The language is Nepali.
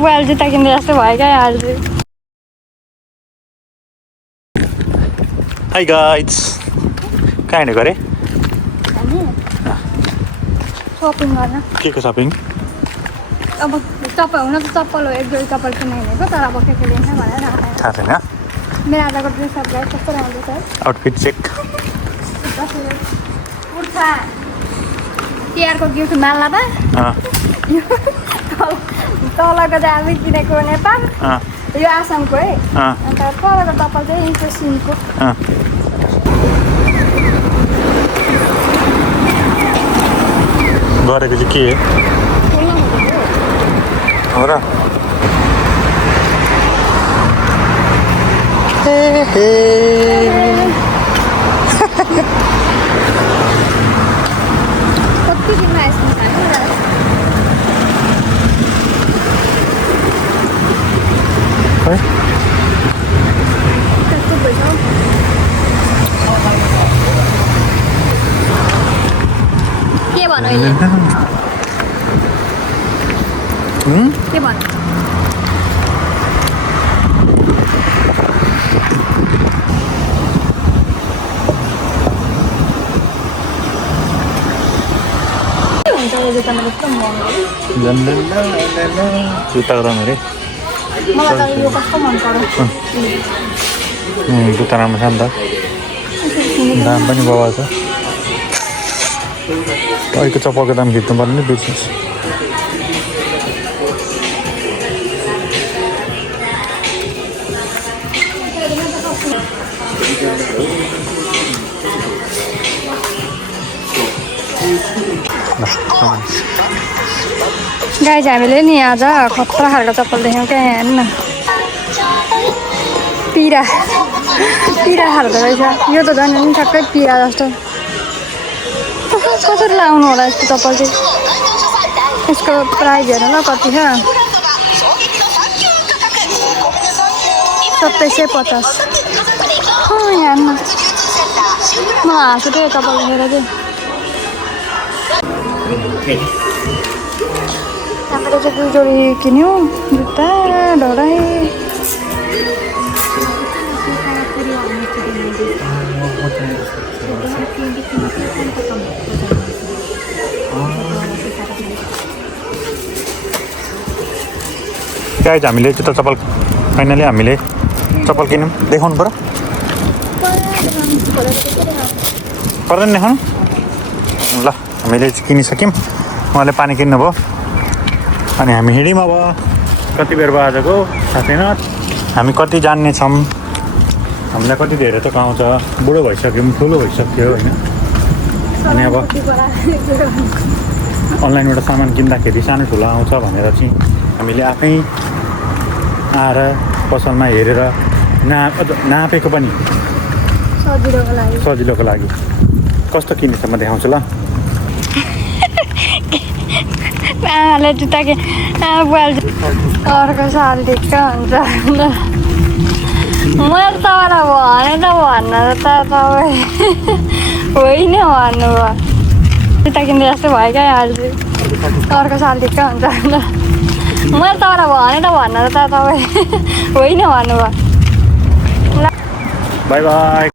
बुवाले जुत्ता किन्ने जस्तो भयो क्या आज। हाई गाइज, कहाँ हिँडेको अरे? सपिङ गर्न। के को सपिङ? अब चप्पल हुन त चप्पल हो, एक जोडी चप्पल किन्न हिँडेको, तर अब के लिन्छ भनेर थाहा छैन। मेरो आजको ड्रेस सबलाई कस्तो राम्रो छ। Outfit check. कुर्ता तिहारको गिफ्ट माल्ला त तलको चाहिँ हामी किनेको नेपाल, यो आसामको है। अन्त तलको चप्पल चाहिँ इन्ट्रेस्टिङको। गरेको चाहिँ के हो र? कति दिनमा आइसक्रिम खानु र? खै कस्तो भइसक्यो? के भन्नु अहिले? के भन्नु? जुत्ताको दाम अरे? मलाई त यो कस्तो मन पर्यो। जुत्ता राम्रो छ नि त, दाम पनि बाबा छ। अहिलेको चप्पलको दाम खिच्नु पर्ने नि बिजनेस। गाइज हामीले नि आज खतरा खालको चप्पल देख्यौँ क्या, यहाँ हेर्नु न। पिरा पिरा खालको रहेछ यो त, झन् नि ठ्याक्कै पिरा जस्तो। कसरी लाउनु होला यस्तो चप्पल चाहिँ? यसको प्राइस हेर्नु ल कति छ, 2750। यहाँ हेर्नु न, मलाई हाँस उठ्यो चप्पल देखेर चाहिँ। हामीले चाहिँ 2 जोडी किन्यौँ जुत्ता ढोरै। गाइज हामीले जुत्ता चप्पल फाइनली हामीले चप्पल किन्यौँ। देखाउनु पऱ्यो, पर्दैन देखाउनु ल। हामीले किनिसक्यौँ, उहाँले पानी किन्नुभयो अनि हामी हिँड्यौँ। अब कति बेर भयो आजको थाहा छैन। हामी कति जान्ने छौँ, हामीलाई कति धेरै त आउँछ, बुढो भइसक्यौँ, ठुलो भइसक्यो होइन। अनि अब अनलाइनबाट सामान किन्दाखेरि सानो ठुलो आउँछ भनेर चाहिँ हामीले आफै आएर पसलमा हेरेर नापेको पनि सजिलोको लागि। कस्तो किनेछ म देखाउँछु ल। आमाले जुत्ता कि बुवाले अर्को साल ढिक्क हुन्छ। मैले तपाईँलाई भने त भन्न त तपाईँ होइन भन्नुभयो। जुत्ता किन्ने जस्तो भयो क्या आज, अर्को साल ढिक्क हुन्छ। मैले तपाईँलाई भने त भन्न त तपाईँ होइन भन्नुभयो। By by.